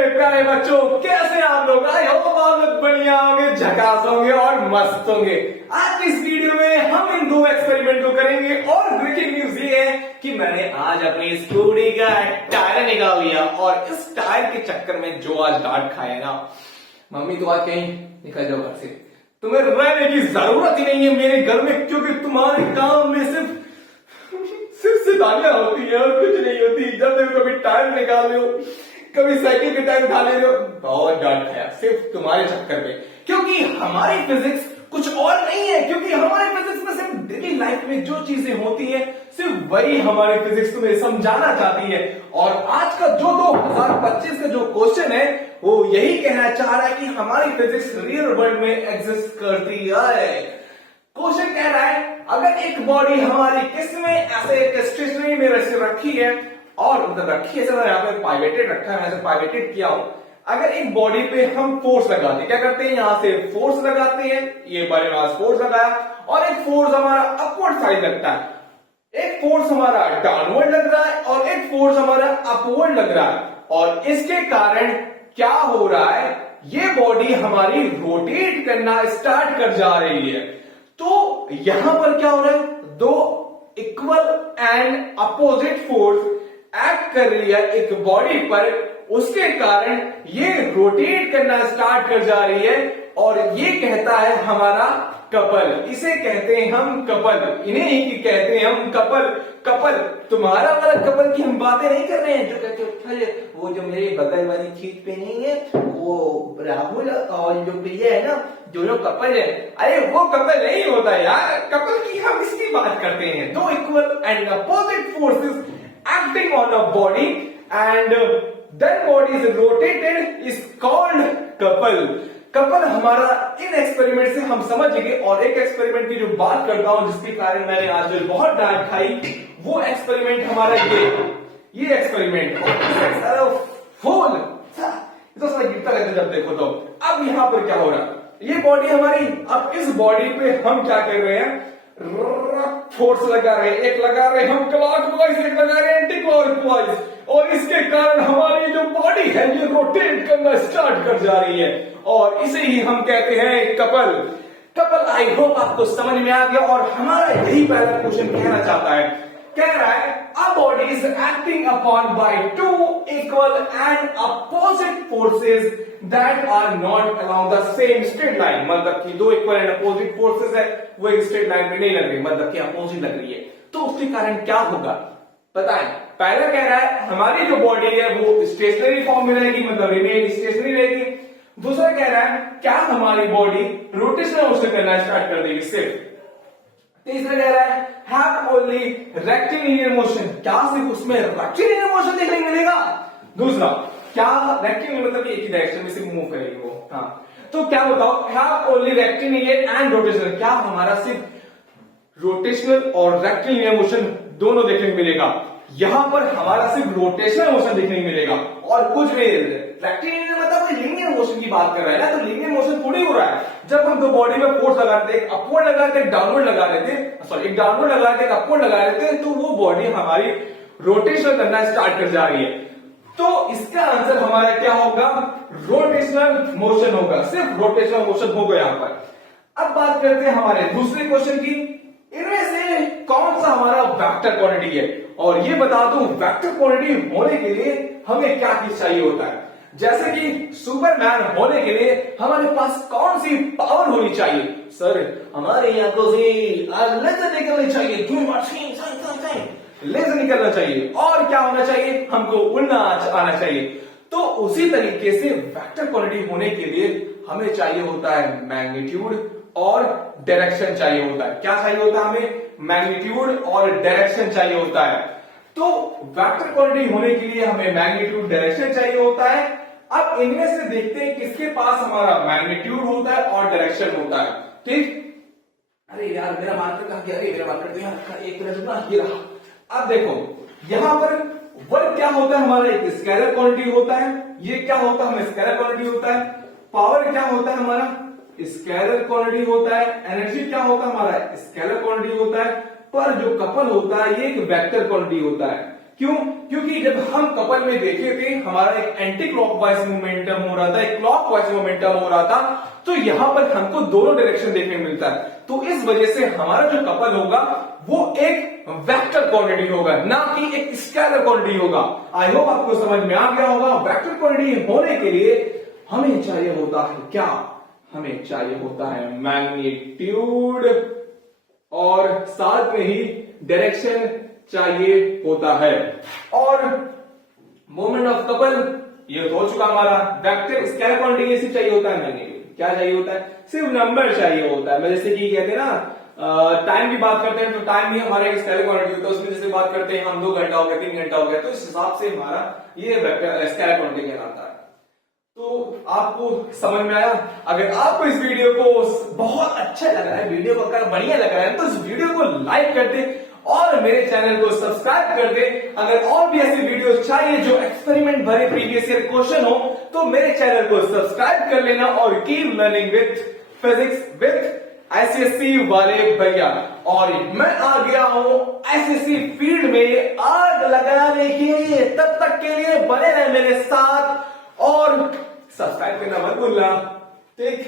मेरे प्यारे बच्चों, कैसे हैं आप लोग? आई होप आप लोग बढ़िया होंगे, झकास होंगे और मस्त होंगे। आज की इस वीडियो में हम इन दो एक्सपेरिमेंट को करेंगे और ब्रेकिंग न्यूज ये है कि मैंने आज अपनी स्कूटी का टायर निकाल लिया और इस टायर के चक्कर में जो आज डांट खाया ना, मम्मी तो आज कहीं निकल जाओ घर से, तुम्हें रहने की जरूरत ही नहीं है मेरे घर में, क्योंकि तुम्हारे काम में सिर्फ सितारियां होती है और कुछ नहीं होती। जब तुम कभी टायर निकाल रहे हो, कभी साइकिल के टायर उठा ले रहे हो, बहुत डांट खाया सिर्फ तुम्हारे चक्कर में, क्योंकि हमारी फिजिक्स कुछ और नहीं है। क्योंकि हमारी फिजिक्स में सिर्फ डेली लाइफ में जो चीजें होती है सिर्फ वही हमारी फिजिक्स तुम्हें समझाना चाहती है। और आज का जो 2025 का जो क्वेश्चन है वो यही कहना चाह रहा है कि हमारी फिजिक्स रियल वर्ल्ड में एग्जिस्ट करती है। क्वेश्चन कह रहा है, अगर एक बॉडी हमारी किस में ऐसे एक स्टेशनरी में रखी है और रखी है, यहाँ पे पाइवेटेड रखा है, मैंने पाइवेटेड किया हो। अगर एक बॉडी पे हम फोर्स लगाते हैं, क्या करते हैं, यहां से फोर्स लगाते हैं, ये बारे में फोर्स लगाया और एक फोर्स हमारा अपवर्ड साइड लगता है, एक फोर्स हमारा डाउनवर्ड लग रहा है और एक फोर्स हमारा अपवर्ड लग रहा है। और इसके कारण क्या हो रहा है, ये बॉडी हमारी रोटेट करना स्टार्ट कर जा रही है। तो यहां पर क्या हो रहा है, दो equal and opposite force act कर रही है एक बॉडी पर, उसके कारण ये रोटेट करना स्टार्ट कर जा रही है और ये कहता है हमारा कपल। इसे कहते हैं हम कपल, इन्हें ही कहते हैं हम कपल। कपल तुम्हारा वाला कपल की हम बातें नहीं कर रहे हैं जो कहते हैं वो जो मेरे बगल वाली चीज पे नहीं है, वो राहुल और जो प्रिया है ना, दोनों कपल है। अरे वो कपल नहीं होता यार, कपल की हम इसकी बात करते हैं। दो equal and opposite forces acting on a body and that body is rotated is called couple। Couple हमारा इन एक्सपेरिमेंट से हम समझ गए। और एक एक्सपेरिमेंट की जो बात करता हूं जिसके कारण मैंने आज बहुत डांट खाई, वो एक्सपेरिमेंट हमारा ये एक्सपेरिमेंट फूल तो सारा गिरता रहता जब देखो तो। अब यहां पर क्या हो रहा, ये बॉडी हमारी, अब इस बॉडी पे हम क्या कर रहे हैं, फोर्स लगा रहे हैं, एक लगा रहे हैं हम क्लॉकवाइज, एक लगा रहे हैं एंटी क्लॉकवाइज, और इसके कारण हमारी जो बॉडी है ये रोटेट करना स्टार्ट कर जा रही है और इसे ही हम कहते हैं कपल। कपल आई होप आपको समझ में आ गया। और हमारा यही पहला क्वेश्चन कहना चाहता है, कह रहा है a body is acting upon by two equal and opposite forces that are not along the same straight line। मतलब कि दो इक्वल एंड अपोजिट फोर्सेस है, वो एक स्ट्रेट लाइन पे नहीं लग रही, मतलब कि अपोजिट लग रही है। तो उसके कारण क्या होगा बताएं। पहला कह रहा है हमारी जो बॉडी है वो स्टेशनरी फॉर्म में रहेगी, मतलब रिमेन स्टेशनरी रहेगी। दूसरा कह रहा है क्या हमारी बॉडी रोटेशनल मोशन करना स्टार्ट कर देगी सिर्फ। तीसरा कह रहा है have only rectilinear motion, क्या सिर्फ उसमें रेक्टिलिनियर मोशन देखने को मिलेगा। दूसरा क्या रेक्टिलिनियर मतलब एक ही डायरेक्शन में से मूव करेगी वो, हाँ। तो क्या बताओ, have only rectilinear and rotational, क्या हमारा सिर्फ रोटेशनल और रेक्टिलिनियर मोशन दोनों देखने को मिलेगा। यहां पर हमारा सिर्फ रोटेशनल मोशन देखने को मिलेगा और कुछ भी रेक्टिलिनियर मतलब लीनियर मोशन की बात कर रहा है ना, तो लीनियर मोशन थोड़ी हो रहा है। जब हम दो बॉडी में फोर्स लगाते हैं, एक अपवर्ड लगाते हैं, एक डाउनवर्ड लगा लेते हैं, सॉरी एक डाउनवर्ड लगाते हैं, एक अपवर्ड लगा लेते हैं, तो वो बॉडी हमारी रोटेशन करना स्टार्ट कर जा रही है। तो इसका आंसर हमारा क्या होगा, रोटेशनल मोशन होगा, सिर्फ रोटेशनल मोशन होगा यहां पर। अब बात करते हैं हमारे दूसरे क्वेश्चन की, इनमें से कौन सा हमारा वेक्टर क्वांटिटी है। और ये बता दूं, वेक्टर क्वांटिटी होने के लिए हमें क्या चीज चाहिए होता है, जैसे कि सुपरमैन होने के लिए हमारे पास कौन सी पावर होनी चाहिए। सर हमारे आंखों से लेजर निकलनी चाहिए, लेजर निकलना चाहिए, और क्या होना चाहिए, हमको उड़ना आना चाहिए। तो उसी तरीके से वेक्टर क्वांटिटी होने के लिए हमें चाहिए होता है मैग्नीट्यूड और डायरेक्शन चाहिए होता है। क्या चाहिए होता है हमें, मैग्नीट्यूड और डायरेक्शन चाहिए होता है। तो वेक्टर क्वांटिटी होने के लिए हमें मैग्नीट्यूड डायरेक्शन चाहिए होता है। अब इनमें से देखते हैं किसके पास हमारा मैग्नीट्यूड होता है और डायरेक्शन होता है, ठीक। अरे यार मेरा मार्कर कहां गया, अरे मेरा मार्कर तो यहाँ एक मिनट ना, ये रहा। अब देखो यहां पर वर्क क्या होता है हमारा, एक स्केलर क्वांटिटी होता है, ये क्या होता है, हमें स्केलर क्वांटिटी होता है। पावर क्या होता है हमारा, स्केलर क्वांटिटी होता है। एनर्जी क्या होता है हमारा, स्केलर क्वांटिटी होता है। पर जो कपल होता है ये एक वेक्टर क्वांटिटी होता है। क्यों? क्योंकि जब हम कपल में देखे थे हमारा एक एंटी क्लॉकवाइज मोमेंटम हो रहा था, एक क्लॉकवाइज मोमेंटम हो रहा था, तो यहां पर हमको दोनों डायरेक्शन देखने को मिलता है। तो इस वजह से हमारा जो कपल होगा वो एक वेक्टर क्वांटिटी होगा, ना कि एक स्केलर क्वांटिटी होगा। आई होप आपको समझ में आ गया होगा। वेक्टर क्वांटिटी होने के लिए हमें चाहिए होता है क्या? हमें चाहिए होता है मैग्नीट्यूड और साथ में ही डायरेक्शन चाहिए होता है। और मोमेंट ऑफ कपल ये तो हो चुका हमारा। वेक्टर स्केलर क्वांटिटी से चाहिए होता है मैग्नीट्यूड। क्या चाहिए होता है? सिर्फ नंबर चाहिए होता है। मैं जैसे कि कहते हैं ना टाइम की बात करते हैं तो टाइम भी हमारा एक स्केलर क्वांटिटी होता है। उसमें जैसे बात करते हैं हम 2 घंटा हो गया, 3 घंटा हो गया, तो इस हिसाब से हमारा ये वेक्टर स्केलर क्वांटिटी कहलाता है। तो आपको समझ में आया? अगर आपको इस वीडियो को बहुत अच्छा लग रहा है, वीडियो को अगर बढ़िया लग रहा है, तो इस वीडियो को लाइक कर दे और मेरे चैनल को सब्सक्राइब कर दे। अगर और भी ऐसी वीडियो चाहिए जो एक्सपेरिमेंट भरे प्रीवियस ईयर क्वेश्चन हो, तो मेरे चैनल को सब्सक्राइब कर लेना और keep learning with physics with ICSC वाले भैया। और मैं आ गया हूं आईसीएससी फील्ड में आग लगाने के लिए। तब तक के लिए बने रहे मेरे साथ और सब्सक्राइब करना मत भूलना। ठीक।